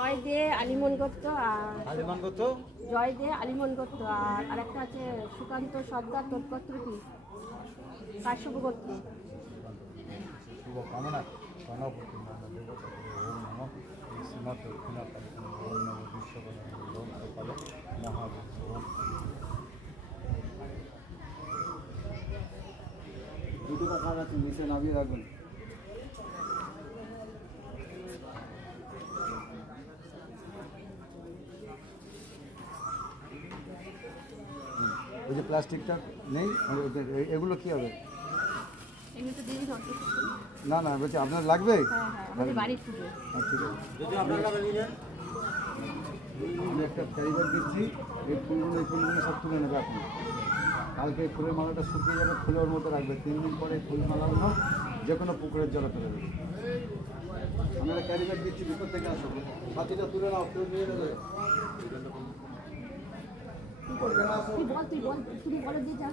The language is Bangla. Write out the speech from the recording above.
জয় দে আলিমন গোত্র আর আলিমান কত? জয় দে আলিমন গোত্র আর আরেকটা আছে সুকান্ত সর্দার। তোর গোত্র কি? কাশ্যপ গোত্র। শুভ কামনা গণপতি নাম দেবতা ওম নম শ্রীমৎ দক্ষিণাকালী ওম নম বিশ্বকর্মা ওম সকালে মহাদেব ওম। দুটো টাকা আছে নিচে নামিয়ে রাখবেন। ওই যে প্লাস্টিকটা নেই এগুলো কি হবে? এমনি তো দিদি নষ্ট করছে। না না বলছি আপনার লাগবে? হ্যাঁ হ্যাঁ, আমাদের বাড়ির পুজো। ঠিক আছে যদি আপনার কাছে নিয়ে যান আমি একটা ক্যারি ব্যাগ দিচ্ছি। এই ফুলগুলো সব তুলে নেবে আপনি। কালকে ফুলের মালাটা শুকিয়ে যাবে, ফুলের মতো রাখবে। 3 দিন পরে ফুল মালাগুলো যে কোনো পুকুরের জলে ফেলে দেবে। আমি একটা ক্যারি ব্যাগ দিচ্ছি, ভিতর থেকে আসো। বাতিটা তুলে নাও, তুলে নিয়ে নেবে। তুই বল, তুমি বলো দিয়ে যাও।